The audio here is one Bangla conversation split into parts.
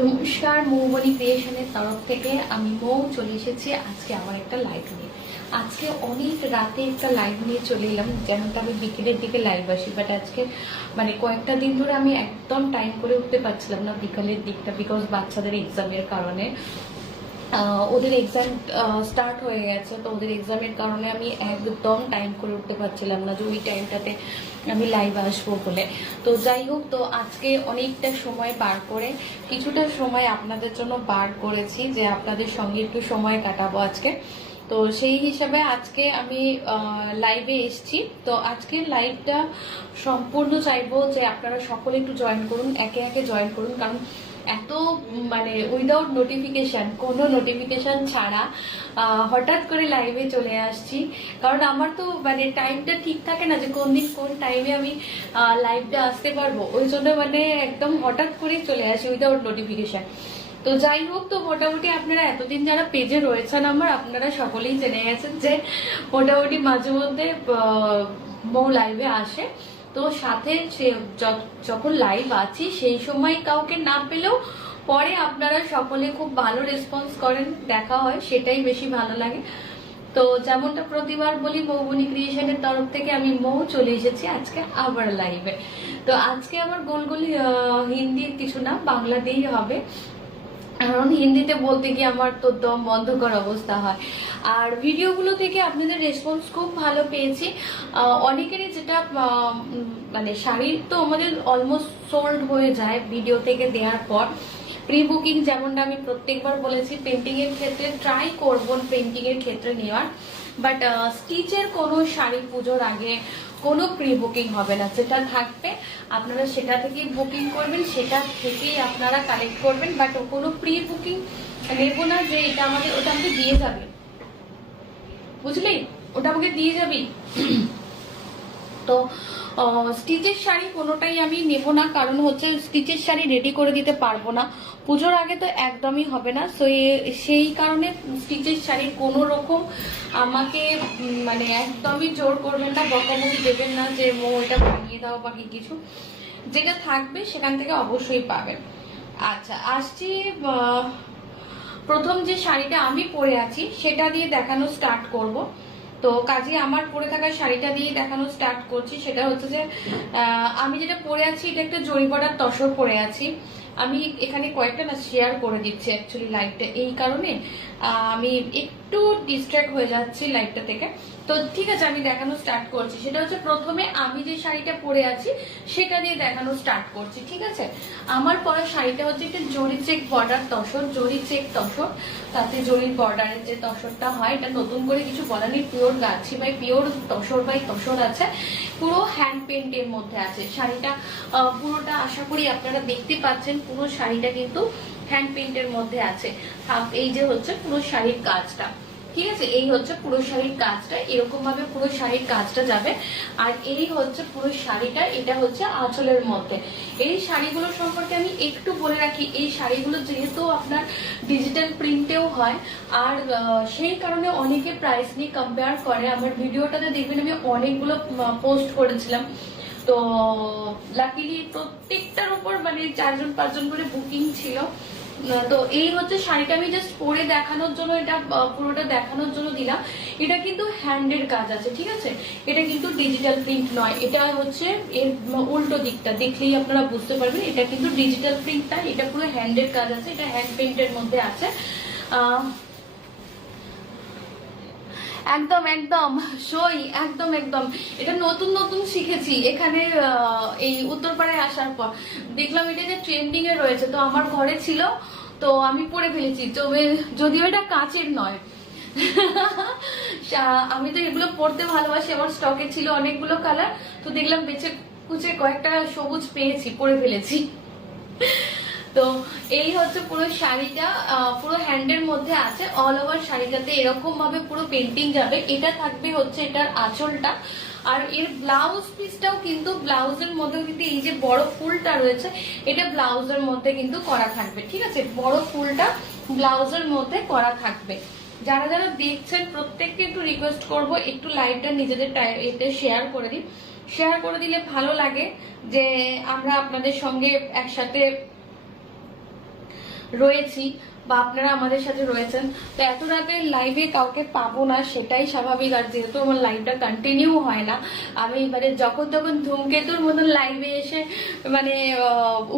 নমস্কার, মৌবনী ক্রিয়েশনের তরফ থেকে আমি মৌ চলে এসেছি আজকে আমার একটা লাইভ নিয়ে। আজকে অনেক রাতে একটা লাইভ নিয়ে চলে এলাম, যেমনটা আমি বিকেলের দিকে লাইভ আসি, বাট আজকে মানে কয়েকটা দিন ধরে আমি একদম টাইম করে উঠতে পারছিলাম না বিকালের দিকটা, বিকজ বাচ্চাদের এক্সামের কারণে। ওদের এক্সাম স্টার্ট হয়ে গেছে, তো ওদের এক্সামের কারণে আমি একদম টাইম করে উঠতে পারছিলাম না যে ওই টাইমটাতে আমি লাইভ আসবো বলে। তো যাই হোক, তো আজকে অনেকটা সময় বার করে কিছুটা সময় আপনাদের জন্য বার করেছি যে আপনাদের সঙ্গে একটু সময় কাটাবো আজকে। তো সেই হিসাবে আজকে আমি লাইভে এসছি। তো আজকে লাইভটা সম্পূর্ণ চাইবো যে আপনারা সকলে একটু জয়েন করুন, একে একে জয়েন করুন, কারণ এত মানে উইদাউট নোটিফিকেশন, কোনো নোটিফিকেশন ছাড়া হঠাৎ করে লাইভে চলে আসছি। কারণ আমার তো মানে টাইমটা ঠিক থাকে না যে কোন দিন কোন টাইমে আমি লাইভটা আসতে পারবো, ওই জন্য মানে একদম হঠাৎ করে চলে আসি উইদাউট নোটিফিকেশন। তো যাই হোক, তো মোটামুটি আপনারা এতদিন যারা পেজে রয়েছেন আমার, আপনারা সকলেই জেনে গেছেন যে মোটামুটি মাঝে মধ্যে মৌ লাইভে আসে। তো সাথে সে যখন লাইভ আছি সেই সময় কাউকে না পেলেও পরে আপনারা সকলে খুব ভালো রেসপন্স করেন, দেখা হয়, সেটাই বেশি ভালো লাগে। তো যেমনটা প্রতিবার বলি, মৌবনী ক্রিয়েশনের তরফ থেকে আমি মৌ চলে এসেছি আজকে আবার লাইভে। তো আজকে আমার গোলগুলি হিন্দির কিছু না, বাংলাতেই হবে, কারণ হিন্দিতে বলতে গিয়ে আমার তো দম বন্ধ করার অবস্থা হয়। আর ভিডিওগুলো থেকে আপনাদের রেসপন্স খুব ভালো পেয়েছি। অনেকেরই যেটা মানে শাড়ির তো আমাদের অলমোস্ট সোল্ড হয়ে যায় ভিডিও থেকে দেওয়ার পর। প্রি বুকিং যেমনটা আমি প্রত্যেকবার বলেছি, পেন্টিং এর ক্ষেত্রে ট্রাই করব পেন্টিং এর ক্ষেত্রে নেওয়ার, বাট স্টিচের কোনো শাড়ি পুজোর আগে কোনো প্রি বুকিং হবে না। যেটা থাকবে আপনারা সেটা থেকেই বুকিং করবেন, সেটা থেকেই আপনারা কালেক্ট করবেন, বাট কোনো প্রি বুকিং নেব না যে এটা আমাদের, ওটা আমাকে দিয়ে যাবে, বুঝলি, ওটা আমাকে দিয়ে যাবি। তো স্টিচের শাড়ি কোনোটাই আমি নেব না, কারণ হচ্ছে স্টিচের শাড়ি রেডি করে দিতে পারবো না পুজোর আগে, তো একদমই হবে না। সো সেই কারণে স্টিচের শাড়ি কোনো রকম আমাকে মানে একদমই জোর করবেন না, বকাবকি দেবেন না যে মো এটা বানিয়ে দাও বা কিছু। যেটা থাকবে সেখান থেকে অবশ্যই পাবেন। আচ্ছা, আসছি প্রথম যে শাড়িটা আমি পরে আছি সেটা দিয়ে দেখানো স্টার্ট করব। তো কাজে আমার পরে থাকা শাড়িটা দিয়ে দেখানো স্টার্ট করছি। সেটা হচ্ছে যে আমি যেটা পরে আছি এটা একটা জরি বর্ডার তসর পরে আছি। আমি এখানে কয়েকটা না শেয়ার করে দিচ্ছি অ্যাকচুয়ালি লাইভটা, এই কারণে আমি একটু ডিস্ট্র্যাক্ট হয়ে যাচ্ছি লাইভটা থেকে। তো ঠিক আছে, আমি দেখানো স্টার্ট করছি। সেটা হচ্ছে প্রথমে আমি যে শাড়িটা পরে আছি সেটা দিয়ে দেখানো স্টার্ট করছি, ঠিক আছে। আমার পরা শাড়িটা হচ্ছে একটা জরি চেক বর্ডার তসর, জরি চেক তসর, তাতে জরির বর্ডারের যে তসরটা হয়, এটা নতুন করে কিছু বলা নেই, পিওর গাছি by pure tussar by tussar আছে, পুরো হ্যান্ড পেন্টের মধ্যে আছে শাড়িটা। পুরোটা আশা করি আপনারা দেখতে পাচ্ছেন, পুরো শাড়িটা কিন্তু হ্যান্ড পেন্টের মধ্যে আছে। এই যে হচ্ছে পুরো শাড়ির কাজটা, ঠিক আছে, এই হচ্ছে পুরো শাড়ির কাজটা, এরকম ভাবে পুরো শাড়ির কাজটা যাবে। আর এই হচ্ছে পুরো শাড়িটা, এটা হচ্ছে আঁচলের মধ্যে। এই শাড়িগুলো সম্পর্কে আমি একটু বলে রাখি, এই শাড়িগুলো যেহেতু আপনার ডিজিটাল প্রিন্টেও হয়, আর সেই কারণে অনেকে প্রাইস নিয়ে কম্পেয়ার করে। আমার ভিডিওটাতে দেখবেন আমি অনেকগুলো পোস্ট করেছিলাম, তো লাকিলি প্রত্যেকটার উপর মানে 4-5 করে বুকিং ছিল। তো এই হচ্ছে শাড়িটা, আমি জাস্ট পরে দেখানোর জন্য, এটা পুরোটা দেখানোর জন্য দিলাম। এটা কিন্তু হ্যান্ডের কাজ আছে, ঠিক আছে, এটা কিন্তু ডিজিটাল প্রিন্ট নয়। এটা হচ্ছে এর উল্টো দিকটা দেখলেই আপনারা বুঝতে পারবেন, এটা কিন্তু ডিজিটাল প্রিন্ট না, এটা পুরো হ্যান্ডের কাজ আছে, এটা হ্যান্ড পেন্টের মধ্যে আছে। একদম একদম সই, একদম একদম এটা নতুন নতুন শিখেছি এখানে। এই উত্তরপাড়ায় আসার পর দেখলাম এটা যে ট্রেন্ডিং এ রয়েছে, তো আমার ঘরে ছিল, তো আমি পরে ফেলেছি। তবে যদিও এটা কাচের নয়, আমি তো এগুলো পরতে ভালোবাসি, আমার স্টকে ছিল অনেকগুলো কালার, তো দেখলাম বেছে কুচে কয়েকটা সবুজ পেয়েছি, পরে ফেলেছি। তো এই হচ্ছে পুরো শাড়িটা, পুরো হ্যান্ডের মধ্যে আছে, অল ওভার শাড়িটাতে এরকম ভাবে পুরো পেন্টিং যাবে। এটা থাকবে হচ্ছে এটার আঁচলটা, আর এর ব্লাউজ পিসটাও কিন্তু ব্লাউজের মধ্যে কিন্তু এই যে বড় ফুলটা রয়েছে, এটা ব্লাউজের মধ্যে কিন্তু করা থাকবে, ঠিক আছে, বড় ফুলটা ব্লাউজের মধ্যে করা থাকবে। যারা যারা দেখছেন প্রত্যেককে একটু রিকোয়েস্ট করব, একটু লাইভটা নিজেদের এতে শেয়ার করে দিন। শেয়ার করে দিলে ভালো লাগে যে আমরা আপনাদের সঙ্গে একসাথে রয়েছি বা আপনারা আমাদের সাথে রয়েছেন। তো এত রাতে লাইভে কাউকে পাবো না সেটাই স্বাভাবিক, আর যেহেতু আমার লাইভটা কন্টিনিউ হয় না, আমি মানে যখন তখন ধূমকেতুর মতন লাইভে এসে মানে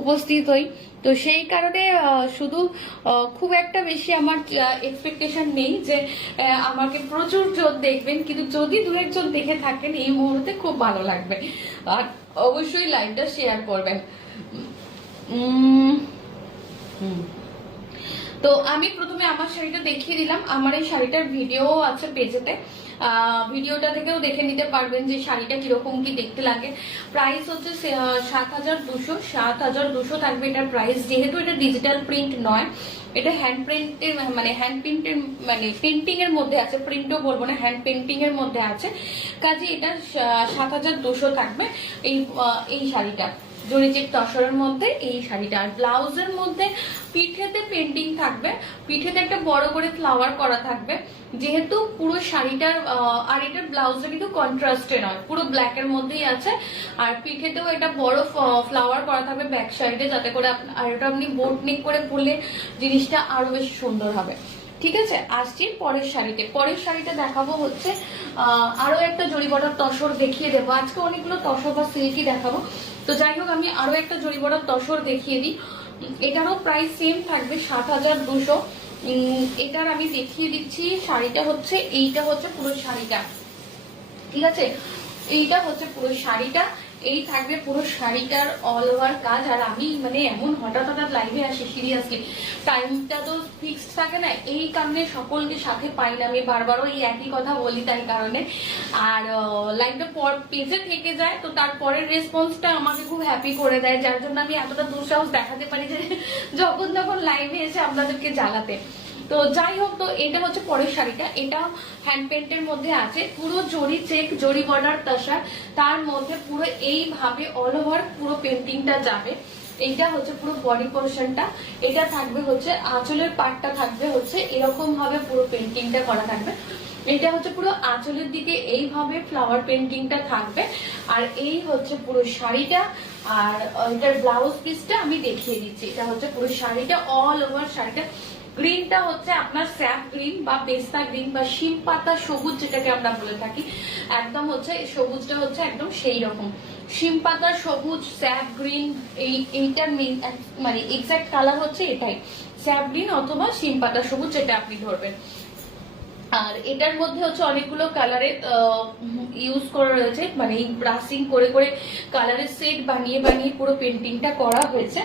উপস্থিত হই, তো সেই কারণে শুধু খুব একটা বেশি আমার এক্সপেকটেশন নেই যে আমাকে প্রচুর জন দেখবেন, কিন্তু যদি দু একজন দেখে থাকেন এই মুহূর্তে খুব ভালো লাগবে, আর অবশ্যই লাইভটা শেয়ার করবেন। তো আমি প্রথমে আমার শাড়িটা দেখিয়ে দিলাম। আমার এই শাড়িটার ভিডিও আছে পেজেতে, ভিডিওটা থেকেও দেখে নিতে পারবেন যে শাড়িটা কিরকম কি দেখতে লাগে। প্রাইস হচ্ছে ৭,২০০, ৭,২০০ থাকবে এটার প্রাইস। যেহেতু এটা ডিজিটাল প্রিন্ট নয়, এটা হ্যান্ড প্রিন্টের মানে হ্যান্ড প্রিন্টের মানে পেন্টিং এর মধ্যে আছে, প্রিন্টও বলবো না, হ্যান্ড পেন্টিং এর মধ্যে আছে, কাজে এটা ৭,২০০ থাকবে এই শাড়িটা। জরিচেক তসরের মধ্যে এই শাড়িটা। আর ব্লাউজের মধ্যে পিঠেতে পেন্টিং থাকবে, পিঠেতে একটা বড় করে ফ্লাওয়ার করা থাকবে, যেহেতু পুরো শাড়িটার আর এটার ব্লাউজটা কিন্তু কন্ট্রাস্টে নয়, পুরো ব্ল্যাক এর মধ্যেই আছে। আর পিঠেতেও একটা বড় ফ্লাওয়ার করা থাকবে ব্যাক সাইডে, যাতে করে আর এটা আপনি বোট নেক করে পরলে জিনিসটা আরো বেশি সুন্দর হবে। ঠিক আছে, আসছি পরের শাড়িতে। পরের শাড়িটা দেখাবো হচ্ছে আরো একটা জরি বর্ডার তসর দেখিয়ে দেবো। আজকে অনেকগুলো তসর বা সিল্কি দেখাবো, তো যাই হোক আমি আরো একটা জরি বর্ডার তসর দেখিয়ে দিই। এটারও প্রাইস সেম থাকবে ৭,২০০। এটার আমি দেখিয়ে দিচ্ছি। শাড়িটা হচ্ছে এইটা হচ্ছে পুরো শাড়িটা, ঠিক আছে, এইটা হচ্ছে পুরো শাড়িটা, এই থাকবে পুরো শাড়িটার অল ওভার কাজ। আর আমি মানে এমন হঠাৎ হঠাৎ লাইভে আসি, সিরিয়াসলি টাইমটা তো ফিক্সড থাকে না, এই কারণে সকলকে সাথে পাই না, আমি বারবারও এই একই কথা বলি তাই কারণে। আর লাইভটা পর পেজে থেকে যায়, তো তারপরের রেসপন্সটা আমাকে খুব হ্যাপি করে দেয়, যার জন্য আমি এতটা দুঃসাহস দেখাতে পারি যে যখন তখন লাইভে এসে আপনাদেরকে জ্বালাতে। তো যাই হোক, তো এটা হচ্ছে পরের শাড়িটা, এটা হ্যান্ড পেন্টের মধ্যে আছে, পুরো জরি চেক জরি বর্ডার তাসার, তার মধ্যে পুরো এইভাবে অল ওভার পুরো পেন্টিংটা যাবে। এইটা হচ্ছে পুরো বডি পোর্শনটা, এটা থাকবে হচ্ছে আঁচলের পার্টটা থাকবে হচ্ছে এরকম ভাবে পুরো পেন্টিংটা করা থাকবে। এটা হচ্ছে পুরো আঁচলের দিকে এইভাবে ফ্লাওয়ার পেন্টিংটা থাকবে। আর এই হচ্ছে পুরো শাড়িটা। আর এটার ব্লাউজ পিসটা আমি দেখিয়ে দিচ্ছি। এটা হচ্ছে পুরো শাড়িটা, অল ওভার শাড়িটা। গ্রিনটা হচ্ছে আপনার স্যাপ গ্রিন বা পেস্তা গ্রিন বা শিম পাতা সবুজ যেটাকে আমরা বলে থাকি, একদম হচ্ছে সবুজটা হচ্ছে একদম সেই রকম শিম পাতা সবুজ স্যাপ গ্রিন। এইটার মানে এক্সাক্ট কালার হচ্ছে এটাই, স্যাপ গ্রিন অথবা শিম পাতা সবুজ, যেটা আপনি ধরবেন। আর এটার মধ্যে হচ্ছে অনেকগুলো কালারে ইউজ করা রয়েছে, মানে ব্রাশিং করে করে কালারের সেট বানিয়ে বানিয়ে পুরো পেন্টিংটা করা হয়েছে।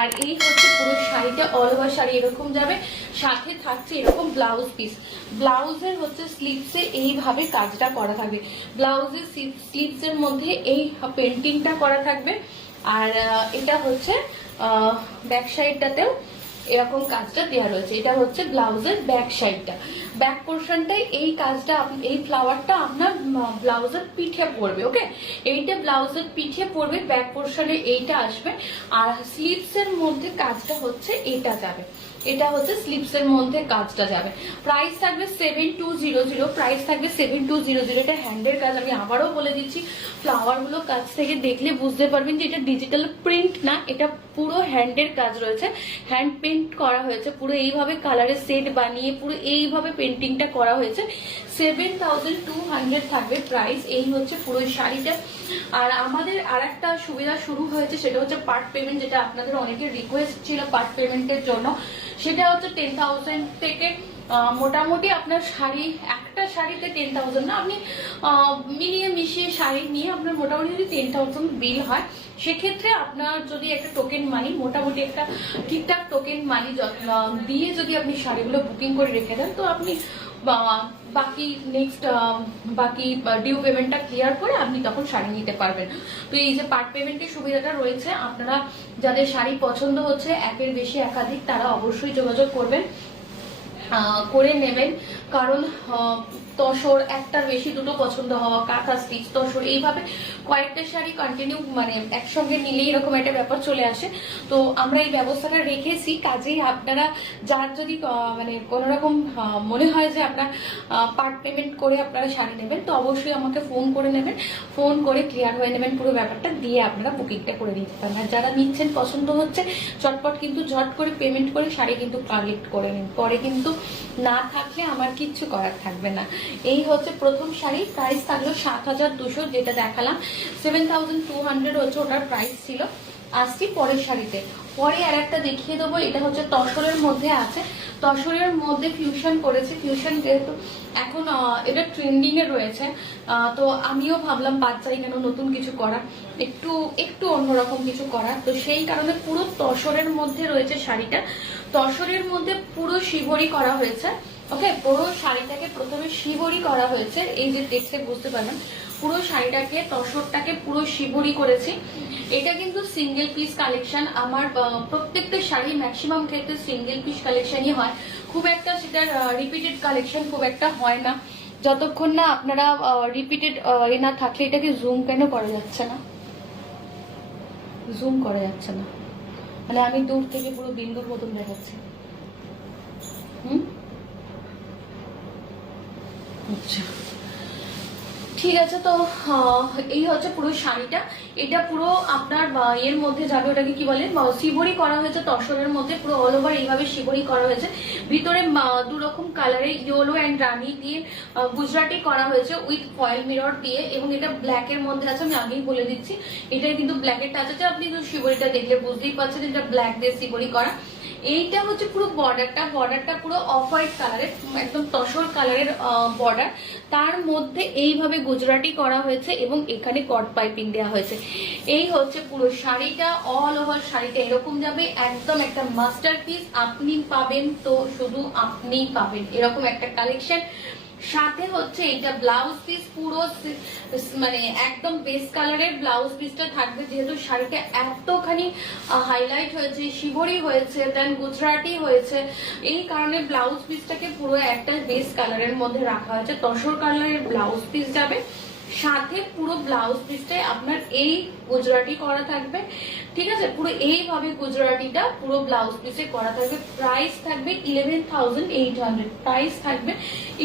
আর এই হচ্ছে পুরো শাড়িটা, অল ওভার শাড়ি এরকম যাবে, সাথে থাকছে এরকম ব্লাউজ পিস। ব্লাউজের হচ্ছে স্লিভসে এইভাবে কাজটা করা থাকবে, ব্লাউজের স্লিভসের মধ্যে এই পেন্টিংটা করা থাকবে। আর এটা হচ্ছে ব্যাক সাইডটাতেও এরকম কাজটা দেওয়া রয়েছে। এটা হচ্ছে ব্লাউজের ব্যাক সাইডটা, ব্যাক পোর্শনটাই এই কাজটা, এই ফ্লাওয়ারটা আপনার ব্লাউজের পিঠে পড়বে। ওকে, এইটা ব্লাউজের পিঠে পড়বে, ব্যাক পোর্শনে এইটা আসবে। আর স্লিভস এর মধ্যে কাজটা হচ্ছে এটা যাবে, এটা হচ্ছে স্লিভস এর মধ্যে কাজটা যাবে। প্রাইস থাকবে 7,200, প্রাইস থাকবে 7,200। এটা হ্যান্ডের কাজ, আমি আবারও বলে দিচ্ছি, ফ্লাওয়ার গুলো কাছ থেকে দেখলে বুঝতে পারবেন যে এটা ডিজিটাল প্রিন্ট না, এটা পুরো হ্যান্ডের কাজ রয়েছে, হ্যান্ড পেন্ট করা হয়েছে, পুরো এইভাবে কালারের সেট বানিয়ে পুরো এইভাবে পেন্টিংটা করা হয়েছে। 7,200 থাকবে প্রাইস। এই হচ্ছে পুরো শাড়িটা। আর আমাদের আর একটা সুবিধা শুরু হয়েছে, সেটা হচ্ছে পার্ট পেমেন্ট, যেটা আপনাদের অনেকের রিকোয়েস্ট ছিল পার্ট পেমেন্টের জন্য। সেটা হচ্ছে 10,000 থেকে মোটামুটি আপনার শাড়ি, একটা শাড়িতে 10,000 না, আপনি মিলিয়ে মিশিয়ে শাড়ি নিয়ে আপনার মোটামুটি যদি 10,000 বিল হয়, সেক্ষেত্রে আপনার যদি একটা টোকেন মানি, মোটামুটি একটা ঠিকঠাক টোকেন মানি দিয়ে যদি আপনি শাড়িগুলো বুকিং করে রেখে দেন, তো আপনি বাকি বাকি ডিউ পেমেন্টটা ক্লিয়ার করে আপনি তখন শাড়ি নিতে পারবেন। তো এই যে পার্ট পেমেন্টের সুবিধাটা রয়েছে, আপনারা যাদের শাড়ি পছন্দ হচ্ছে একের বেশি একাধিক, তারা অবশ্যই যোগাযোগ করবেন, করে নেবেন। কারণ তসর, একটার বেশি দুটো পছন্দ হওয়া, কাঁথা স্টিচ, তসর, এইভাবে কয়েকটা শাড়ি কন্টিনিউ মানে একসঙ্গে নিলেই এরকম একটা ব্যাপার চলে আসে। তো আমরা এই ব্যবস্থাটা রেখেছি, কাজেই আপনারা যার যদি মানে কোনো রকম মনে হয় যে আপনার পার্ট পেমেন্ট করে আপনারা শাড়ি নেবেন, তো অবশ্যই আমাকে ফোন করে নেবেন, ফোন করে ক্লিয়ার হয়ে নেবেন পুরো ব্যাপারটা, দিয়ে আপনারা বুকিংটা করে দিতে পারেন। আর যারা নিচ্ছেন পছন্দ হচ্ছে চটপট কিন্তু ঝট করে পেমেন্ট করে শাড়ি কিন্তু কালেক্ট করে নিন, পরে কিন্তু না থাকলে আমার কিচ্ছু করার থাকবে না। এই হচ্ছে প্রথম শাড়ি, প্রাইস থাকলো ৭,২০০, যেটা দেখালাম 7,200 হচ্ছে ওটার প্রাইস ছিল। আসছি পরের শাড়িতে, পরে আর একটা দেখিয়ে দেবো, এটা হচ্ছে তসরের মধ্যে আছে, তসরের মধ্যে ফিউশন করেছে। ফিউশন যেহেতু এখন এটা ট্রেন্ডিং এ রয়েছে, তো আমিও ভাবলাম বাচ্চাই কেন নতুন কিছু করা, একটু একটু অন্যরকম কিছু করার, তো সেই কারণে পুরো তসরের মধ্যে রয়েছে শাড়িটা। তসরের মধ্যে পুরো শিবরি করা হয়েছে। ওকে, পুরো শাড়িটাকে প্রথমে শিবরি করা হয়েছে, এই যে দেখতে বুঝতে পারবেন পুরো শাড়িটাকে তসরটাকে পুরো শিবরি করেছি। এটা কিন্তু সিঙ্গেল পিস কালেকশন, আমার প্রত্যেকটা শাড়ি ম্যাক্সিমাম ক্ষেত্রে সিঙ্গেল পিস কালেকশনই হয়, খুব একটা সেটার রিপিটেড কালেকশন খুব একটা হয় না, যতক্ষণ না আপনারা রিপিটেড এ না থাকলে। এটাকে জুম কেন করা যাচ্ছে না, জুম করা যাচ্ছে না, মানে আমি দূর থেকে পুরো বিন্দুর মতন দেখাচ্ছি। আচ্ছা ঠিক আছে, তো এই হচ্ছে পুরো শাড়িটা, এটা পুরো আপনার এর মধ্যে যাবে, ওটাকে কি বলে শিবরি করা হয়েছে তসরের মধ্যে, পুরো অল ওভার এইভাবে শিবরি করা হয়েছে। ভিতরে দু রকম কালারে ইয়েলো অ্যান্ড রানি দিয়ে গুজরাটি করা হয়েছে উইথ ফয়েল মিরর দিয়ে, এবং এটা ব্ল্যাক এর মধ্যে আছে, আমি আগেই বলে দিচ্ছি এটা কিন্তু ব্ল্যাকের টাচ আছে। আপনি তো শিবরিটা দেখলে বুঝতেই পারছেন এটা ব্ল্যাক দিয়ে শিবরি করা। এইটা হচ্ছে পুরো বর্ডারটা পুরো অফ হোয়াইট কালারের, একদম তসর কালারের বর্ডার, তার মধ্যে এইভাবে গুজরাটি করা হয়েছে এবং এখানে কট পাইপিং দেওয়া হয়েছে। এই হচ্ছে পুরো শাড়িটা, অল ওভার শাড়িটা এরকম যাবে, একদম একটা মাস্টারপিস আপনি পাবেন, তো শুধু আপনিই পাবেন এরকম একটা কালেকশন। সাথে হচ্ছে এটা ব্লাউজ পিস, পুরো মানে একদম বেস কালারের ব্লাউজ পিসটা থাকবে, যেহেতু শাড়িটা এতখানি হাইলাইট হয়েছে, শিবরি হয়েছে, দেন গুজরাটি হয়েছে, এই কারণে ব্লাউজ পিসটাকে পুরো একটা বেস কালারের মধ্যে রাখা হয়েছে। তসর কালারের ব্লাউজ পিস যাবে, সাথে পুরো ব্লাউজ পিসটাই আপনার এই গুজরাটি করা থাকবে, ঠিক আছে, পুরো এইভাবে গুজরাটিটা পুরো ব্লাউজ পিসে করা থাকবে। প্রাইস থাকবে 11,800, প্রাইস থাকবে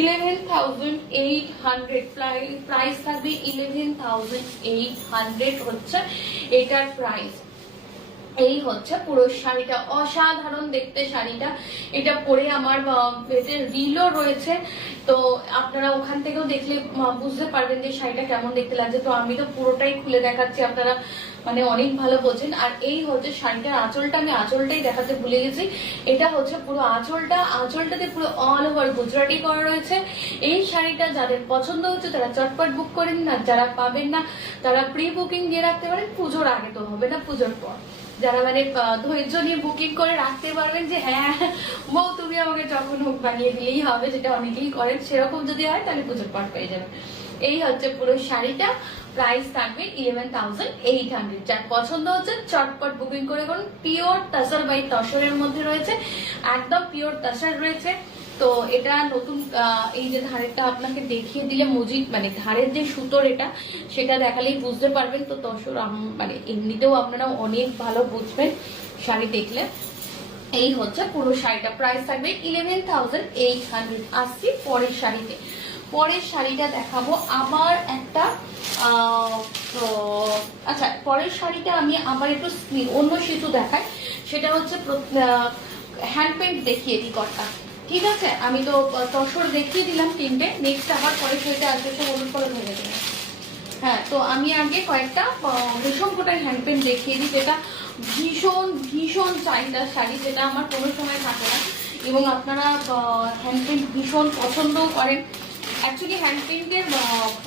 11,800, প্রাইস থাকবে 11,800 হচ্ছে এটার প্রাইস। এই হচ্ছে পুরো শাড়িটা, অসাধারণ দেখতে শাড়িটা, এটা পরে আমার রিলও রয়েছে, তো আপনারা ওখান থেকেও দেখলে বুঝতে পারবেন যে শাড়িটা কেমন দেখতে লাগছে। তো আমি তো পুরোটাই খুলে দেখাচ্ছি, আপনারা মানে অনেক ভালো বোঝেন। আর এই হচ্ছে শাড়িটার আঁচলটা, আমি আঁচলটাই দেখাতে ভুলে গেছি, এটা হচ্ছে পুরো আঁচলটাতে পুরো অল ওভার গুজরাটি করা রয়েছে। এই শাড়িটা যাদের পছন্দ হচ্ছে তারা চটপট বুক করে নিন, আর যারা পাবেন না তারা প্রি বুকিং দিয়ে রাখতে পারেন, পুজোর আগে তো হবে না, পুজোর পর যারা মানে ধৈর্য নিয়ে বুকিং করে রাখতে পারবেন যে হ্যাঁ বউ তুমি আমাকে যখন হোক বানিয়ে দিলেই হবে, যেটা অনেকেই করেন, সেরকম যদি হয় তাহলে পুজোর পর পেয়ে যাবেন। এই হচ্ছে পুরো শাড়িটা, প্রাইস থাকবে 11,800। যার পছন্দ হচ্ছে চটপট বুকিং করে করুন। পিওর তসর বাই তসরের মধ্যে রয়েছে, একদম পিওর তসর রয়েছে। তো এটা নতুন, এই যে ধারেরটা আপনাকে দেখিয়ে দিলে মজিদ মানে ধারের যে সুতোর এটা সেটা দেখালেই বুঝতে পারবেন। তো তসর মানে এমনিতেও আপনারা অনেক ভালো বুঝবেন শাড়ি দেখলে। এই হচ্ছে পুরো শাড়িটা, প্রাইস থাকবে 11,800। আসছি পরের শাড়িতে, পরের শাড়িটা দেখাবো আবার একটা আচ্ছা পরের শাড়িটা আমি আবার একটু অন্য কিছু দেখাই, সেটা হচ্ছে হ্যান্ড পেন্ট দেখিয়ে দিই কটা, ঠিক আছে। আমি তো তসর দেখিয়ে দিলাম তিনটে, নেক্সট আবার পরের শাড়িটা আসবে, সব হলুদ কলম হয়ে যাবে। হ্যাঁ, তো আমি আগে কয়েকটা রেশম কোটার হ্যান্ড পেন্ট দেখিয়ে দিই, যেটা ভীষণ ভীষণ চাহিদার শাড়ি, যেটা আমার কোনো সময় থাকে না, এবং আপনারা হ্যান্ড পেন্ট ভীষণ পছন্দও করেন। অ্যাকচুয়ালি হ্যান্ড পেন্টের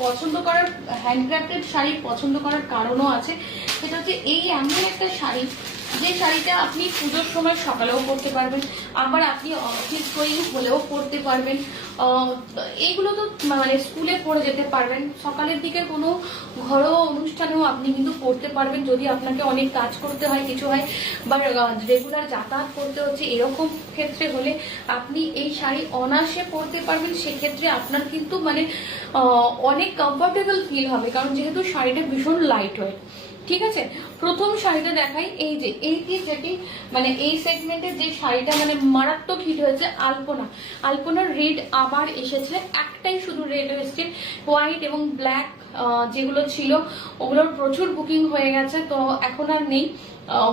পছন্দ করার, হ্যান্ডক্রাফটেড শাড়ি পছন্দ করার কারণও আছে, সেটা হচ্ছে এই এমন একটা শাড়ি যে শাড়িটা আপনি পুজোর সময় সকালেও পরতে পারবেন, আবার আপনি অফিস গোয়িং হলেও পরতে পারবেন। এইগুলো তো মানে স্কুলে পরে যেতে পারবেন, সকালের দিকে কোনো ঘরোয়া অনুষ্ঠানেও আপনি কিন্তু পরতে পারবেন। যদি আপনাকে অনেক কাজ করতে হয়, কিছু হয়, বা রেগুলার যাতায়াত করতে হচ্ছে, এরকম ক্ষেত্রে হলে আপনি এই শাড়ি অনায়াসে পরতে পারবেন। সেক্ষেত্রে আপনার কিন্তু মানে অনেক কমফোর্টেবল ফিল হবে, কারণ যেহেতু শাড়িটা ভীষণ লাইট ওয়েট। ঠিক আছে, প্রথম শাড়িটা দেখাই। এই যে এইটি যেটি মানে এই সেগমেন্টের যে শাড়িটা মানে মারাত্মক হিট হয়েছে, আলপনা। আলপনার রেড আবার এসেছে, একটাই শুধু রেড এসেছে, হোয়াইট এবং ব্ল্যাক যেগুলো ছিল ওগুলোর প্রচুর বুকিং হয়ে গেছে, তো এখন আর নেই।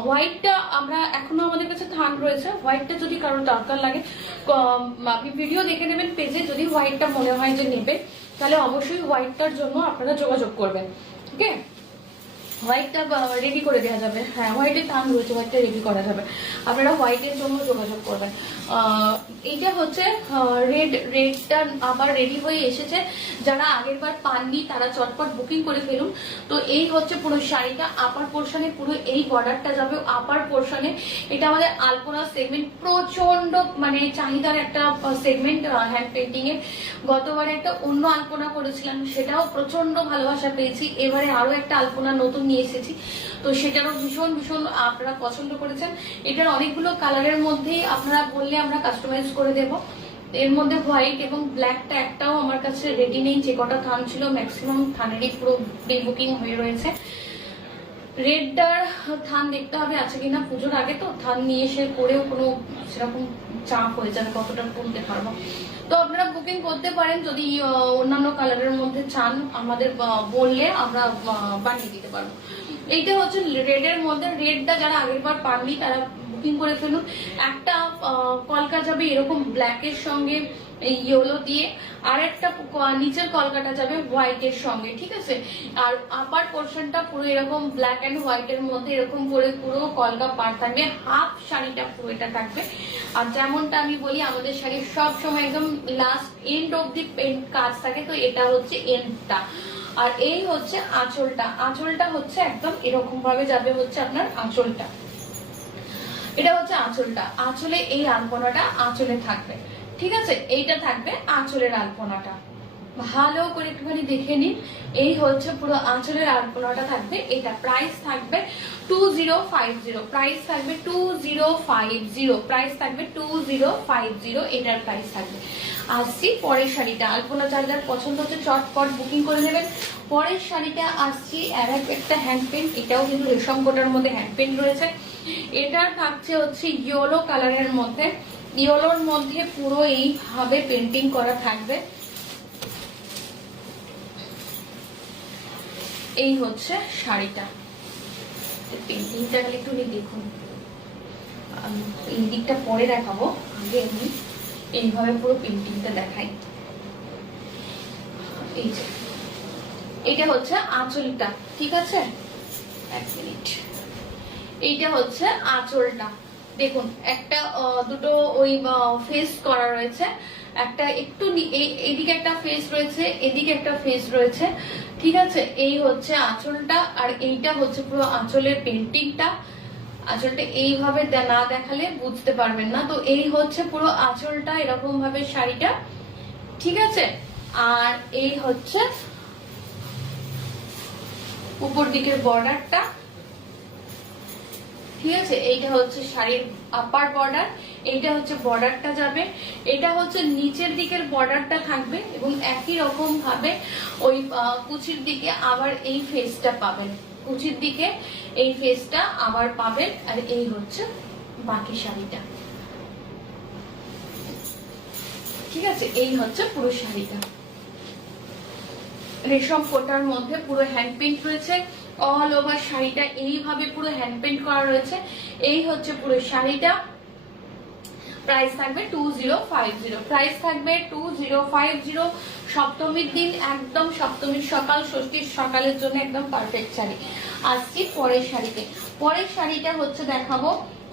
হোয়াইটটা আমরা এখনো আমাদের কাছে থান রয়েছে। হোয়াইটটা যদি কারোর দরকার লাগে আপনি ভিডিও দেখে নেবেন পেজে, যদি হোয়াইটটা মনে হয় যে নেবে তাহলে অবশ্যই হোয়াইটটার জন্য আপনারা যোগাযোগ করবেন। ওকে, হোয়াইটটা রেডি করে দেওয়া যাবে। হ্যাঁ, হোয়াইটের থান রয়েছে, হোয়াইটটা রেডি করা যাবে, আপনারা হোয়াইটের জন্য যোগাযোগ করবেন। এইটা হচ্ছে রেডটা আবার রেডি হয়ে এসেছে, যারা আগের বার পাননি তারা চটপট বুকিং করে ফেলুন। তো এই হচ্ছে পুরো শাড়িটা, আপার পোর্শনে পুরো এই বর্ডারটা যাবে আপার পোর্শনে। এটা আমাদের আলপনা সেগমেন্ট, প্রচন্ড মানে চাহিদার একটা সেগমেন্ট হ্যান্ড পেন্টিং এর। গতবারে একটা অন্য আলপনা করেছিলাম, সেটাও প্রচন্ড ভালোবাসা পেয়েছি। এবারে আরো একটা আলপনা নতুন নিয়ে এসেছি, তো সেটারও ভীষণ ভীষণ আপনারা পছন্দ করেছেন। এটার অনেকগুলো কালারের মধ্যেই আপনারা বললে আমরা কাস্টমাইজ করে দেব। এর মধ্যে হোয়াইট এবং ব্ল্যাকটা একটাও আমার কাছে রেডি নেই, যে কটা থান ছিল ম্যাক্সিমাম থানেরই পুরো প্রি বুকিং হয়ে রয়েছে। রেডটার থান দেখতে হবে আছে কিনা, পুজোর আগে তো থান নিয়ে এসে করেও কোনো সেরকম চাপ হয়ে যাবে কতটা তুলতে পারবো। তো আপনারা বুকিং করতে পারেন, যদি অন্যান্য কালারের মধ্যে চান আমাদের বললে আমরা বানিয়ে দিতে পারবো। এইটা হচ্ছে রেডের মধ্যে, রেডটা যারা আগের বার পাননি তারা বুকিং করে ফেলুন। একটা কলকা যাবে এরকম ব্ল্যাকের সঙ্গে ইয়েলো দিয়ে, আর একটা নিচের কলকাটা যাবে হোয়াইটের সঙ্গে। ঠিক আছে, আর আপার পোর্শনটা পুরো এরকম ব্ল্যাক এন্ড হোয়াইটের মধ্যে এরকম করে পুরো কলকা পার থাকবে, হাফ শাড়িটা পুরো এটা থাকবে। আর যেমনটা আমি বলি আমাদের শাড়ির সব সময় একদম last end of the paint কাজ থাকে, তো এটা হচ্ছে এন্ডটা। আর এই হচ্ছে আঁচলটা, আঁচলটা হচ্ছে একদম এরকম ভাবে যাবে হচ্ছে আপনার আঁচলটা। এটা হচ্ছে আঁচলটা, আঁচলে এই আলপনাটা আঁচলে থাকবে। ঠিক আছে, এইটা থাকবে আঁচলের আলপনাটা, ভালো করে একটুখানি দেখে নিন। এই হচ্ছে পুরো আঁচলের আলপনাটা থাকবে। এটা প্রাইস থাকবে 2050, প্রাইস থাকবে 2050, প্রাইস থাকবে 2050, এটার প্রাইস থাকবে। আসছি পরের শাড়িটা, আলপনা যার যার পছন্দ হচ্ছে চটপট বুকিং করে নেবেন। পরের শাড়িটা আসছি আর একটা হ্যান্ড পেন্ট, এটাও কিন্তু রেশম কোটার মধ্যে হ্যান্ড পেন্ট রয়েছে। এটা থাকছে হচ্ছে ইয়েলো কালারের মধ্যে, ইয়েলোর মধ্যে পুরো এইভাবে পেন্টিং করা থাকবে। এই হচ্ছে শাড়িটা, পেন্টিংটা খালি একটু দেখুন, এই দিকটা পরে দেখাবো, আগে আমি এইভাবে পুরো পেন্টিংটা দেখাই। এই যে এটা হচ্ছে আঁচলটা, ঠিক আছে, এক মিনিট, এইটা হচ্ছে আঁচলটা। দেখুন একটা দুটো ওই ফেস করা রয়েছে, একটা একটু এইদিকে একটা ফেস রয়েছে, এদিকে একটা ফেস রয়েছে। ঠিক আছে, এই হচ্ছে আঁচলটা, আর এইটা হচ্ছে পুরো আঁচলের পেন্টিংটা। আঁচলটা এইভাবে না দেখালে বুঝতে পারবেন না, তো এই হচ্ছে পুরো আঁচলটা এরকম ভাবে শাড়িটা। ঠিক আছে, আর এই হচ্ছে উপর দিকের বর্ডারটা। ঠিক আছে, এইটা হচ্ছে শাড়ির আপার বর্ডার, এইটা হচ্ছে বর্ডারটা যাবে, এটা হচ্ছে নিচের দিকের বর্ডারটা থাকবে, এবং একই রকম ভাবে ওই কুচির দিকে আবার এই ফেসটা পাবেন, কুচির দিকে এই ফেসটা আবার পাবেন। আর এই হচ্ছে বাকি শাড়িটা। ঠিক আছে, এই হচ্ছে পুরো শাড়িটা, রেশম কোটার মধ্যে পুরো হ্যান্ড পেইন্ট রয়েছে। অল ওভার শাড়িটা এইভাবে পুরো হ্যান্ড পেইন্ট করা রয়েছে। এই হচ্ছে পুরো শাড়িটা, প্রাইস থাকবে 2050, প্রাইস থাকবে 2050। সপ্তমীর দিন একদম, সপ্তমীর সকাল, ষষ্ঠীর সকালের জন্য একদম পারফেক্ট শাড়ি। আসছি পরের শাড়িতে, পরের শাড়িটা হচ্ছে দেখাবো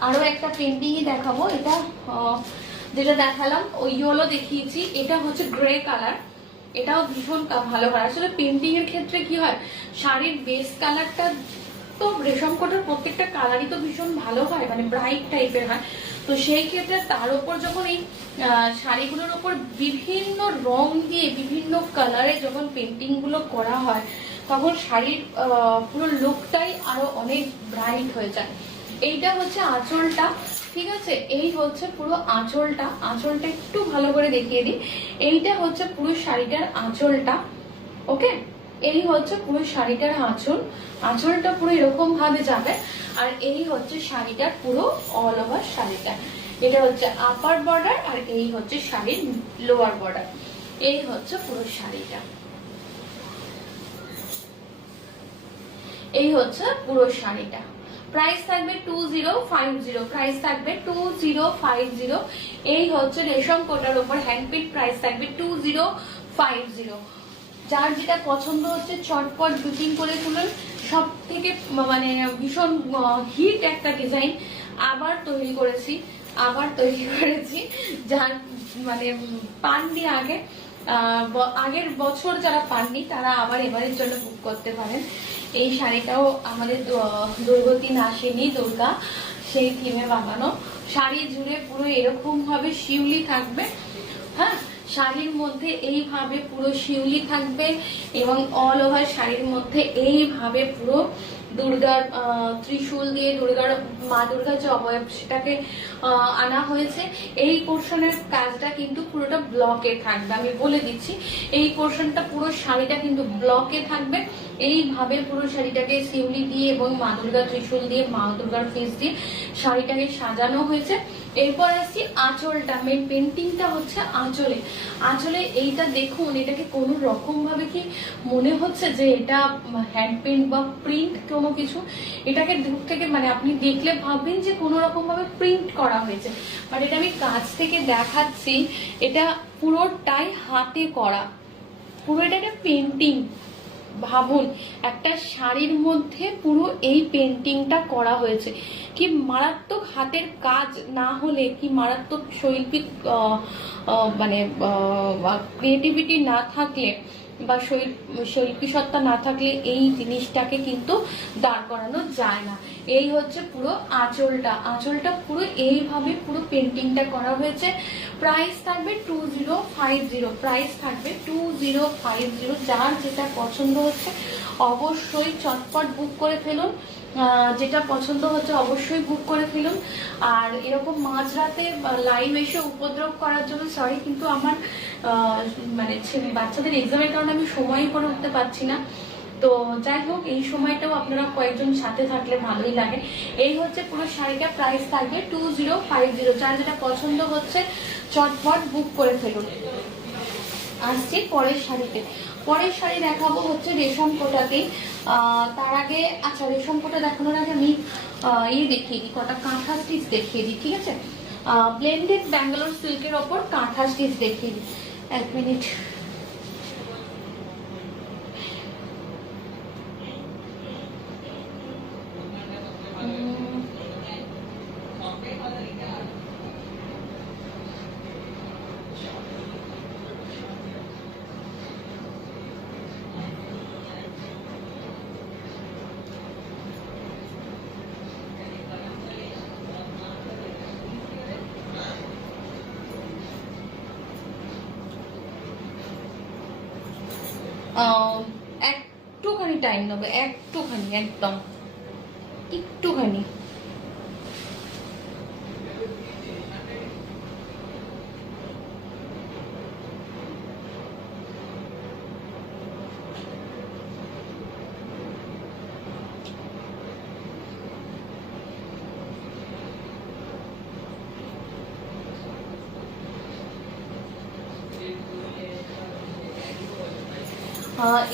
আরো একটা পেন্টিংই দেখাবো। এটা যেটা দেখালাম ওই ইয়েলো দেখিয়েছি, এটা হচ্ছে গ্রে কালার, এটাও ভীষণ ভালো কালার। আসলে পেন্টিং এর ক্ষেত্রে কি হয়, শাড়ির বেস কালারটা তো রেশম কোটার প্রত্যেকটা কালারই তো ভীষণ ভালো হয়, মানে ব্রাইট টাইপের হয়। তো সেই ক্ষেত্রে তার উপর যখন এই শাড়িগুলোর উপর বিভিন্ন রং দিয়ে বিভিন্ন কালারে যখন পেন্টিং গুলো করা হয়, তখন শাড়ির পুরো লুকটাই আরো অনেক ব্রাইট হয়ে যায়। এইটা হচ্ছে আঁচলটা, ঠিক আছে? এই হচ্ছে পুরো আঁচলটা। আঁচলটা একটু ভালো করে দেখিয়ে দিই। এইটা হচ্ছে পুরো শাড়িটার আঁচলটা, ওকে? এই হচ্ছে পুরো শাড়িটার আঁচল। আঁচলটা পুরো এরকম ভাবে যাবে। আর এই হচ্ছে শাড়িটার পুরো অল ওভার শাড়িটা। এটা হচ্ছে আপার বর্ডার, আর এই হচ্ছে শাড়ির লোয়ার বর্ডার। এই হচ্ছে পুরো শাড়িটা, এই হচ্ছে পুরো শাড়িটা। প্রাইস থাকবে 2050, প্রাইস থাকবে 2050। এই হচ্ছে রেশম কোটার উপর হ্যান্ডপিক, প্রাইস থাকবে 2050। যার যেটা পছন্দ হচ্ছে চটপট বুকিং করে তুলুন। সব থেকে মানে ভীষণ হিট একটা ডিজাইন আবার তৈরি করেছি, যার মানে পাননি আগে, আগের বছর যারা পাননি তারা আবার এবারের জন্য বুক করতে পারেন। এই শাড়িটাও আমাদের দুর্গতি নাসিনী দুর্গা সেই থিমে বানানো। শাড়ি জুড়ে পুরো এরকম ভাবে শিউলি থাকবে, হ্যাঁ, শাড়ির মধ্যে এইভাবে পুরো শিউলি থাকবে, এবং অল ওভার শাড়ির মধ্যে এইভাবে পুরো দুর্গার ত্রিশূল দিয়ে দুর্গার মা দুর্গার যে অবয়ব সেটাকে আনা হয়েছে। এই পোর্শনের কাজটা কিন্তু পুরোটা ব্লকে থাকবে, আমি বলে দিচ্ছি। এই পোর্শনটা পুরো শাড়িটা কিন্তু ব্লকে থাকবে। এইভাবে পুরো শাড়িটাকে শিউলি দিয়ে এবং মা দুর্গার ত্রিশূল দিয়ে, মা দুর্গার ফেস দিয়ে শাড়িটাকে সাজানো হয়েছে। এরপর আসছি আঁচলটা। মেন পেন্টিংটা হচ্ছে আঁচলে। আঁচলে এইটা দেখুন, এটাকে কোনো রকম ভাবে কি মনে হচ্ছে যে এটা হ্যান্ড পেন্ট বা প্রিন্ট কোনো কিছু? এটাকে দূর থেকে মানে আপনি দেখলে ভাববেন যে কোনো রকম ভাবে প্রিন্ট করা হয়েছে, বাট এটা আমি কাছ থেকে দেখাচ্ছি। এটা পুরোটাই হাতে করা, পুরো এটা একটা পেন্টিং। ভাবুন একটা শাড়ির মধ্যে পুরো এই পেন্টিংটা করা হয়েছে। কি মারাত্মক হাতের কাজ না হলে, কি মারাত্মক শৈল্পিক মানে ক্রিয়েটিভিটি না থাকলে বা শৈল্পী সত্তা না থাকলে এই জিনিসটাকে কিন্তু দাঁড় করানো যায় না। এই হচ্ছে পুরো আঁচলটা। আঁচলটা পুরো এইভাবে পুরো পেন্টিংটা করা হয়েছে। প্রাইস থাকবে 2050, প্রাইস থাকবে 2050। যার যেটা পছন্দ হচ্ছে অবশ্যই চটপট বুক করে ফেলুন। যেটা পছন্দ হচ্ছে অবশ্যই বুক করে ফেলুন। আর এরকম মাঝরাতে লাইভ এসে উপদ্রব করার জন্য সরি, কিন্তু আমার মানে বাচ্চাদের এক্সামের কারণে আমি সময় করে উঠতে পারছি না। তো যাই হোক, এই সময়টাও আপনারা কয়েকজন সাথে থাকলে ভালোই লাগে। এই হচ্ছে পুরো শাড়িটা, প্রাইস থাকবে 2050। যার যেটা পছন্দ হচ্ছে চটপট বুক করে ফেলুন। আসছি পরের শাড়িতে। পরের শাড়ি দেখাবো হচ্ছে রেশম কোটাতেই। তার আগে আচ্ছা, রেশম কোটা দেখানোর আগে আমি দেখিয়ে দিই, কটা কাঁথা স্টিচ দেখিয়ে দিই, ঠিক আছে? ব্লেন্ডেড ব্যাঙ্গালোর সিল্কের ওপর কাঁথা স্টিচ দেখিয়ে দিই। এক মিনিট। একটুখানি টাইম নেবে, একটুখানি, একদম একটুখানি।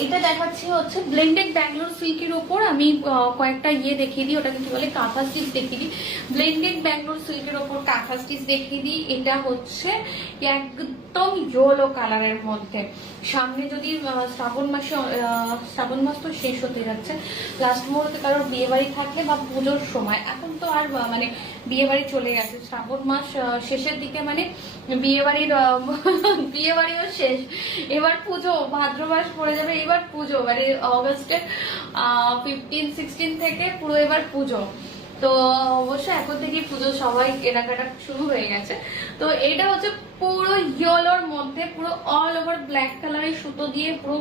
এটা দেখাচ্ছি হচ্ছে ব্লেন্ডেড ব্যাঙ্গালোর সিল্কের ওপর। আমি কয়েকটা দেখিয়ে দিই, ওটাকে কি বলে, কাঁথা স্টিচ দেখিয়ে দিই। ব্লেন্ডেড ব্যাঙ্গালোর সিল্কের ওপর কাঁথা স্টিচ দেখিয়ে দিই। এটা হচ্ছে একদম ইয়েলো কালারের মধ্যে। সামনে যদি শ্রাবণ মাস তো শেষ হতে যাচ্ছে, লাস্ট মুহূর্তে কারোর বিয়ে বাড়ি থাকলে বা পুজোর সময়, এখন তো আর মানে বিয়ে বাড়ি চলে গেছে, শ্রাবণ মাস শেষের দিকে মানে বিয়ে বাড়িও শেষ, এবার পুজো ভাদ্র মাস পড়ে হয়ে যাবে এবার পুজো, মানে অগস্টের 15-16 থেকে পুরো এবার পুজো। তো অবশ্যই এখন থেকে পুজো সবাই কেনাকাটা শুরু হয়ে গেছে। তো এটা হচ্ছে পুরো ইয়েলোর মধ্যে পুরো অল ওভার ব্ল্যাক কালারের সুতো দিয়ে পুরো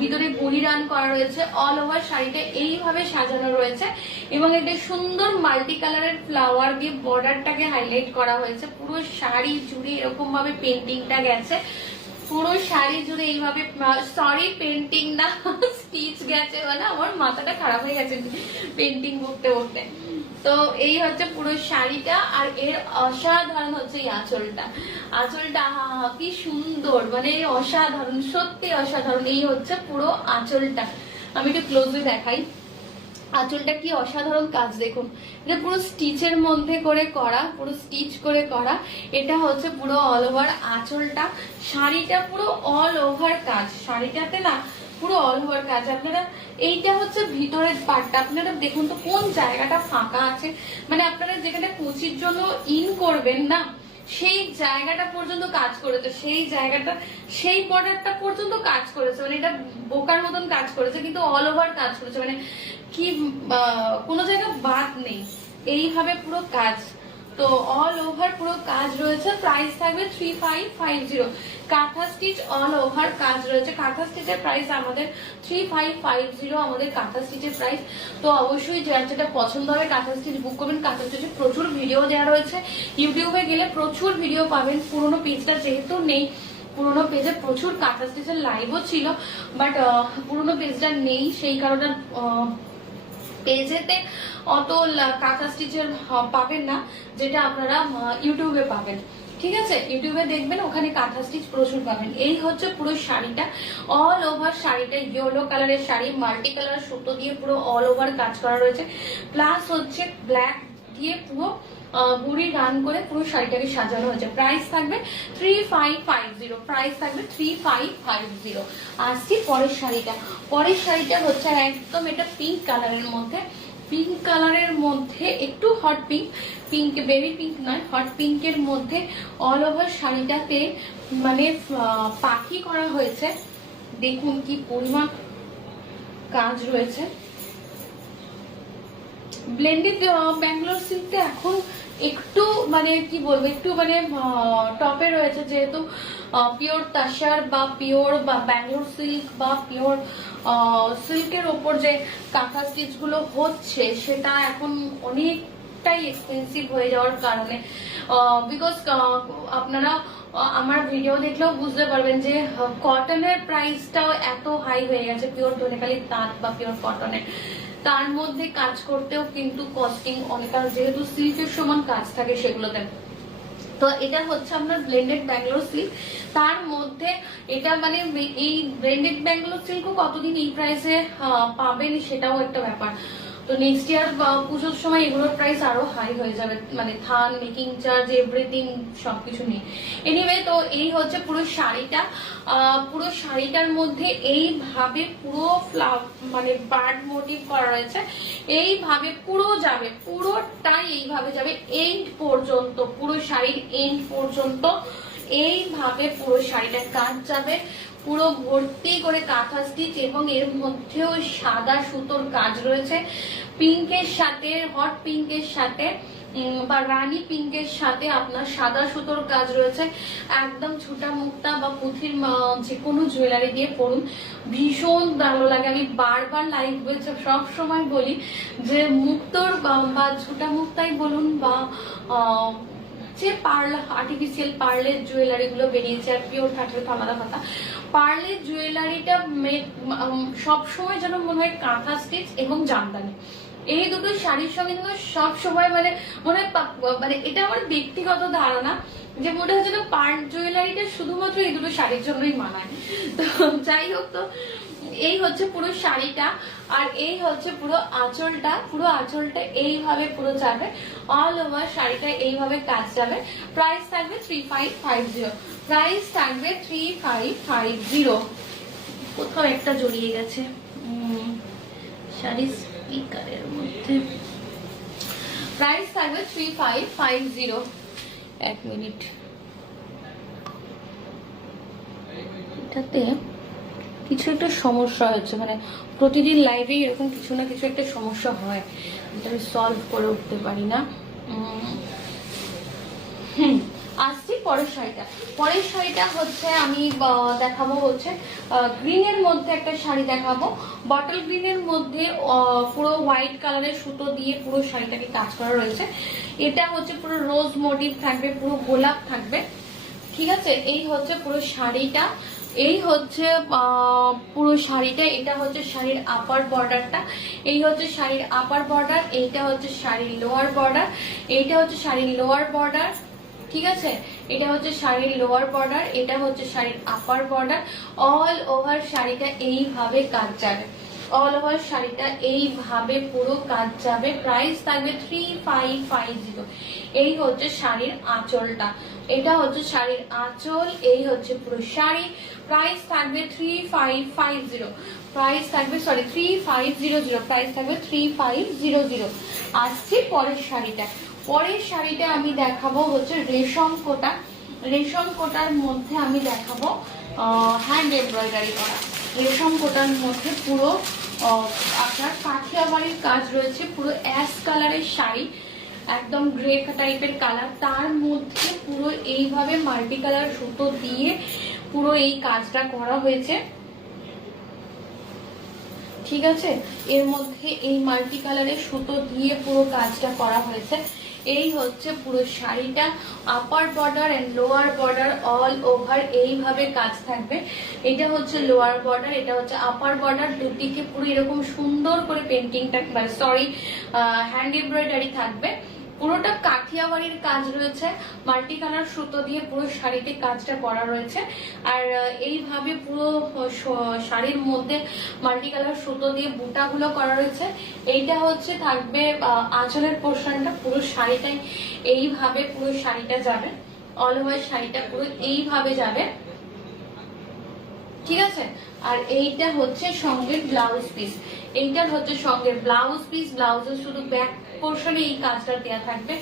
ভিতরে গুড়ি রান করা রয়েছে। অল ওভার শাড়িটা এইভাবে সাজানো রয়েছে এবং এটা সুন্দর মাল্টি কালারের ফ্লাওয়ার দিয়ে বর্ডারটাকে হাইলাইট করা হয়েছে। পুরো শাড়ি জুড়ে এরকম ভাবে পেন্টিংটা গেছে, পুরো শাড়ি জুড়ে এইভাবে, সরি পেন্টিং না স্টিচ গেছে, মানে আমার মাথাটা খারাপ হয়ে গেছে পেন্টিং করতে করতে। তো এই হচ্ছে পুরো শাড়িটা। আর এর অসাধারণ হচ্ছে এই আঁচলটা, আঁচলটা কি সুন্দর, মানে অসাধারণ, সত্যি অসাধারণ। এই হচ্ছে পুরো আঁচলটা, আমি একটু ক্লোজলি দেখাই। আঁচলটা কি অসাধারণ কাজ দেখুন, এটা পুরো স্টিচের মধ্যে করে করা, পুরো স্টিচ করে করা। এটা হচ্ছে পুরো অল ওভার আঁচলটা। শাড়িটা পুরো অল ওভার কাজ, শাড়িটাতে না পুরো অল ওভার কাজ। আপনারা এইটা হচ্ছে ভিতরের পার্টটা, আপনারা দেখুন তো কোন জায়গাটা ফাঁকা আছে, মানে আপনারা যেখানে কুচির জন্য ইন করবেন না সেই জায়গাটা পর্যন্ত কাজ করেছে, সেই জায়গাটা, সেই বর্ডারটা পর্যন্ত কাজ করেছে, মানে এটা বোকার মতন কাজ করেছে, কিন্তু অল ওভার কাজ করেছে, মানে কি কোনো জায়গা বাদ নেই, এইভাবে পুরো কাজ। তো অল ওভার পুরো কাজ রয়েছে। প্রাইস থাকবে 3550। কাঁথা স্টিচ অল ওভার কাজ রয়েছে। কাঁথা স্টিচের প্রাইস আমাদের 3550, আমাদের কাঁথা স্টিচের প্রাইস। তো অবশ্যই যার যেটা পছন্দ হবে কাঁথা স্টিচ বুক করবেন। কাঁথা স্টিচে প্রচুর ভিডিও দেওয়া রয়েছে, ইউটিউবে গেলে প্রচুর ভিডিও পাবেন। পুরোনো পেজটা যেহেতু নেই, পুরোনো পেজে প্রচুর কাঁথা স্টিচের লাইভও ছিল, বাট পুরোনো পেজটা নেই, সেই কারণে পেজেতে অত কাঁথা স্টিচের পাবেন না, যেটা আপনারা ইউটিউবে পাবেন। ঠিক আছে, ইউটিউবে দেখবেন, ওখানে কাঁথা স্টিচ প্রচুর পাবেন। এই হচ্ছে পুরো শাড়িটা, অল ওভার শাড়িটা ইয়েলো কালারের শাড়ি, মাল্টি কালার সুতো দিয়ে পুরো অল ওভার কাজ করা রয়েছে, প্লাস হচ্ছে ব্ল্যাক দিয়ে পুরো বুড়ি রান করে পুরো শাড়িটাকে সাজানো হয়েছে। প্রাইস থাকবে 3550, প্রাইস থাকবে 3550। আসছি পরের শাড়িটা। পরের শাড়িটা হচ্ছে একদম এটা পিঙ্ক কালারের মধ্যে, পিঙ্ক কালারের মধ্যে একটু hot pink, pink baby pink নয়, হট পিঙ্কের মধ্যে অল ওভার শাড়িটাতে মানে পাখি করা হয়েছে। দেখুন কি পরিমাণ কাজ রয়েছে। ব্লেন্ডেড ব্যাঙ্গালোর সিল্কটা এখন একটু মানে কি বলবো, একটু মানে টপে রয়েছে, যেহেতু পিওর তাসার বা পিওর বা ব্যাঙ্গালোর সিল্ক বা পিওর সিল্কের ওপর যে কাঁথা স্টিচ গুলো হচ্ছে সেটা এখন অনেকটাই এক্সপেন্সিভ হয়ে যাওয়ার কারণে, বিকজ আপনারা আমার ভিডিও দেখলেও বুঝতে পারবেন যে কটনের প্রাইসটাও এত হাই হয়ে গেছে, পিওর ধনেখালি তাঁত বা পিওর কটনের, তার মধ্যে কাজ করতেও কিন্তু কস্টিং অনেক, যেহেতু সিল্কের সমান কাজ থাকে সেগুলোতে। তো এটা হচ্ছে আপনার ব্লেন্ডেড ব্যাঙ্গালোর সিল্ক, তার মধ্যে এটা মানে এই ব্লেন্ডেড ব্যাঙ্গালোর সিল্কও কতদিন এই প্রাইসে পাবেন সেটাও একটা ব্যাপার। তো নেক্সট ইয়ার পুজোর সময় এগুলোর প্রাইস আরো হাই হয়ে যাবে, মানে থান, মেকিং চার্জ, এভরিথিং সবকিছু নিয়ে। এনিওয়ে, তো এই হচ্ছে পুরো শাড়িটা। পুরো শাড়িটার মধ্যে এইভাবে পুরো মানে বার্ড মোটিভ করা রয়েছে, এইভাবে পুরো যাবে, পুরোটাই এইভাবে যাবে এন্ড পর্যন্ত, পুরো শাড়ির এন্ড পর্যন্ত এইভাবে পুরো শাড়িটার কাজ যাবে, পুরো ভর্তি করে কাঁথা স্টিচ, এবং এর মধ্যেও সাদা সুতোর কাজ রয়েছে, পিঙ্কের সাথে, হট পিঙ্কের সাথে বা রানী পিঙ্কের সাথে আপনার সাদা সুতোর কাজ রয়েছে। একদম ছোটা মুক্তা বা পুঁথির যে কোনো জুয়েলারি দিয়ে পরুন, ভীষণ ভালো লাগে। আমি বারবার লাইভ বলছি, সব সময় বলি যে মুক্তোর বা ছোটা মুক্তাই বলুন বা যে পার্ল, আর্টিফিশিয়াল পার্লের জুয়েলারি গুলো বেরিয়েছে, আর পিওর কাঠের আলাদা কথা, পার্লের জুয়েলারিটা সবসময় যেন মনে হয় কাঁথা স্টিচ এবং জামদানি, এই দুটো শাড়ির সঙ্গে সব সময় মানে মনে হয়, মানে এটা আমার ব্যক্তিগত ধারণা যে মনে হয় যেন পার্ল জুয়েলারিটা শুধুমাত্র এই দুটো শাড়ির জন্যই মানায়। তো যাই হোক, তো এই হচ্ছে পুরো শাড়িটা, আর এই হচ্ছে পুরো আঁচলটা। পুরো আঁচলটা এইভাবে পুরো যাবে, অল ওভার শাড়িটা এইভাবে কাজ যাবে। প্রাইস থাকবে 3550, প্রাইস থাকবে 3550। কোথাও একটা জড়িয়ে গেছে শাড়ি স্পিকারের মধ্যে। প্রাইস থাকবে 3550। এক মিনিট, এটাতে কিছু একটা সমস্যা হচ্ছে, মানে প্রতিদিন লাইভে এরকম কিছু না কিছু একটা সমস্যা হয়, যেটা আমি সলভ করে উঠতে পারি না। আসছি পরের শাড়িটা। পরের শাড়িটা হচ্ছে আমি দেখাবো হচ্ছে গ্রিনের মধ্যে একটা শাড়ি দেখাবো, বটল গ্রিনের মধ্যে পুরো হোয়াইট কালারের সুতো দিয়ে পুরো শাড়িটাকে কাজ করা রয়েছে। এটা হচ্ছে পুরো রোজ মোটিভ থাকবে, পুরো গোলাপ থাকবে, ঠিক আছে। এই হচ্ছে পুরো শাড়িটা, এই হচ্ছে পুরো শাড়িটা। এটা হচ্ছে শাড়ির আপার বর্ডারটা, এই হচ্ছে শাড়ির আপার বর্ডার, এইটা হচ্ছে শাড়ির লোয়ার বর্ডার, এইটা হচ্ছে শাড়ির লোয়ার বর্ডার, ঠিক আছে। এটা হচ্ছে শাড়ির লোয়ার বর্ডার, এটা হচ্ছে শাড়ির আপার বর্ডার। অল ওভার শাড়িটা এইভাবে কাজ যাবে, অল ওভার শাড়িটা এইভাবে পুরো কাজ যাবে। প্রাইস থাকবে 3550। এই হচ্ছে শাড়ির আঁচলটা, এটা হচ্ছে শাড়ির আঁচল, এই হচ্ছে পুরো শাড়ি। প্রাইস থাকবে 3550, প্রাইস থাকবে 3500, প্রাইস থাকবে 3500। আসছে পরের শাড়িটা। পরের শাড়িটা আমি দেখাবো হচ্ছে রেশম কোটা। রেশম কোটার মধ্যে আমি দেখাবো হ্যান্ড এমব্রয়ডারি করা। রেশম কোটার মধ্যে পুরো আপনার কাঠিয়াবাড়ির কাজ রয়েছে, পুরো অ্যাশ কালারের শাড়ি, একদম গ্রে টাইপের কালার, তার মধ্যে পুরো এইভাবে মাল্টি কালার সুতো দিয়ে পুরো এই কাজটা করা হয়েছে, ঠিক আছে। এর মধ্যে এই মাল্টি কালারের সুতো দিয়ে পুরো কাজটা করা হয়েছে। এই হচ্ছে পুরো শাড়িটা, upper border and lower border all over এইভাবে কাজ থাকবে। এটা হচ্ছে লোয়ার বর্ডার, এটা হচ্ছে আপার বর্ডার, দুদিকে পুরো এরকম সুন্দর করে পেন্টিংটা হ্যান্ড এমব্রয়ডারি থাকবে। পুরোটা কাঠিয়াবাড়ির কাজ রয়েছে, মাল্টি কালার সুতো দিয়ে পুরো শাড়িতে কাজটা করা রয়েছে। আর এইভাবে পুরো শাড়ির মধ্যে মাল্টি কালার সুতো দিয়ে বুটাগুলো করা রয়েছে। এইটা হচ্ছে থাকবে আঁচলের পোর্শনটা, পুরো শাড়িটাই এইভাবে পুরো শাড়িটা যাবে, অল ওভার শাড়িটা পুরো এইভাবে যাবে, ঠিক আছে। আর এইটা হচ্ছে সঙ্গে ব্লাউজ পিস, এইটার হচ্ছে সঙ্গে ব্লাউজ পিস, ব্লাউজের শুধু ব্যাক পোর্শনে এই কাজটা দেয়া থাকবে।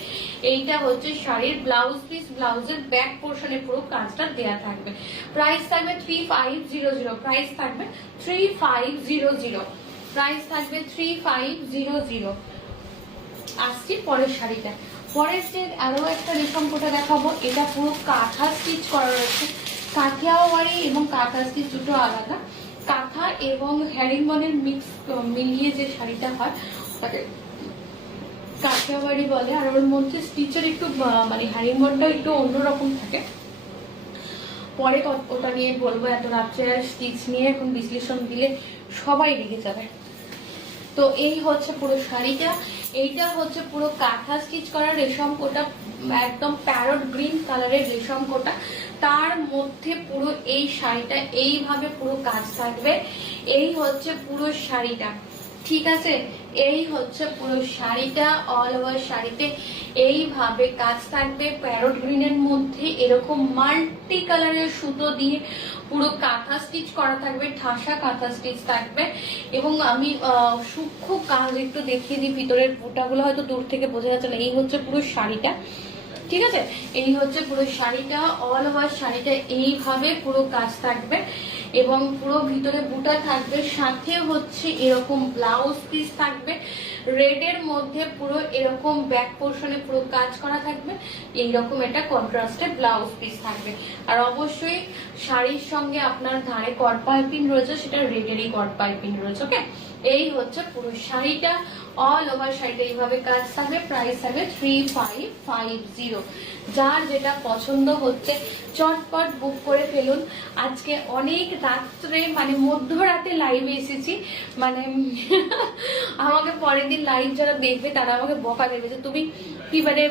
এইটা হচ্ছে শাড়ির ব্লাউজ পিস, ব্লাউজের ব্যাক পোর্শনে পুরো কাজটা দেয়া থাকবে। প্রাইস থাকবে 3500, প্রাইস থাকবে 3500, প্রাইস থাকবে 3500। আসছি পরের শাড়িটা। পরের যে আরো একটা রেশম কোটা দেখাবো, এটা পুরো কাঁথা স্টিচ করা রয়েছে। কাঠিয়াওয়াড়ি এবং কাঁথা স্টিচ দুটো আলাদা, কাঁথা এবং হ্যারিংবনের মিক্স মিলিয়ে যে শাড়িটা হয় তাকে কাঠিয়াওয়াড়ি বলে। আর ওর মধ্যে স্টিচের একটু মানে হ্যারিংবনটা একটু অন্যরকম থাকে, পরে ওটা নিয়ে বলবো। এত রাত্রে আর স্টিচ নিয়ে এখন বিশ্লেষণ দিলে সবাই রেগে যাবে। তো এই হচ্ছে পুরো শাড়িটা, এইটা হচ্ছে পুরো কাঁথা স্টিচ করা রেশম কোটা, একদম প্যারট গ্রিন কালারের রেশম কোটা, তার মধ্যে পুরো এই শাড়িটা এইভাবে পুরো কাজ থাকবে। এই হচ্ছে পুরো শাড়িটা, ঠিক আছে। এই হচ্ছে পুরো শাড়িটা, অল ওভার শাড়িতে এইভাবে কাজ থাকবে। প্যারট গ্রিনের মধ্যে এরকম মাল্টি কালারের সুতো দিয়ে পুরো কাঁথা স্টিচ করা থাকবে, ঠাসা কাঁথা স্টিচ থাকবে। এবং আমি সূক্ষ্ম কাজ একটু দেখিয়ে দিই, ভিতরের বুটাগুলো হয়তো দূর থেকে বোঝা যাচ্ছে না। এই হচ্ছে পুরো শাড়িটা, ঠিক আছে। এই হচ্ছে পুরো শাড়িটা, অল ওভার শাড়িটা এইভাবে পুরো কাজ থাকবে এবং পুরো ভিতরে বুটা থাকবে, সাথে হচ্ছে এরকম ব্লাউজ পিস থাকবে। রেড এর মধ্যে পুরো এরকম ব্যাক পোর্শনে পুরো কাজ করা থাকবে, এইরকম এটা কন্ট্রাস্টে ব্লাউজ পিস থাকবে। আর অবশ্যই শাড়ির সঙ্গে আপনার ধারে কট পাইপিং রয়েছে, সেটা রেডেরই কট পাইপিং রয়েছে, ওকে। এই হচ্ছে পুরো শাড়িটা, অল ওভার শাড়িটা এইভাবে কাজ থাকবে। প্রাইস থাকবে 3550। যার যেটা পছন্দ হচ্ছে চটপট বুক করে ফেলুন। আজকে অনেক রাত্রে মানে মধ্যরাতে লাইভে এসেছি, মানে আমাকে পরের দিন লাইভ যারা দেখবে তারা আমাকে বকা দেবে যে তুমি কি মানে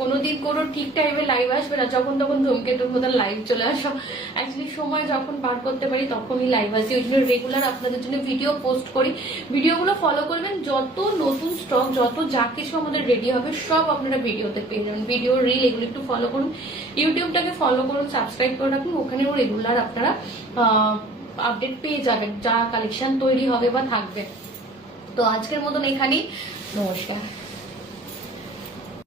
কোনোদিন কোনো ঠিক টাইমে লাইভ আসবে না, যখন তখন ধূমকেতুর মতো লাইভ চলে আসো। অ্যাকচুয়ালি সময় যখন বার করতে পারি তখনই লাইভ আসি, ওই জন্য রেগুলার আপনাদের জন্য ভিডিও পোস্ট করি। ভিডিওগুলো ফলো করবেন, যত নতুন স্টক যত যা কিছু আমাদের রেডি হবে সব আপনারা ভিডিওতে পেয়ে যাবেন। ভিডিও রিল এগুলো একটু ফলো করুন, ইউটিউবটাকে ফলো করুন, সাবস্ক্রাইব করে রাখুন, ওখানেও রেগুলার আপনারা আপডেট পেয়ে যাবেন যা কালেকশন তৈরি হবে বা থাকবে। তো আজকের মতন এখানেই, নমস্কার।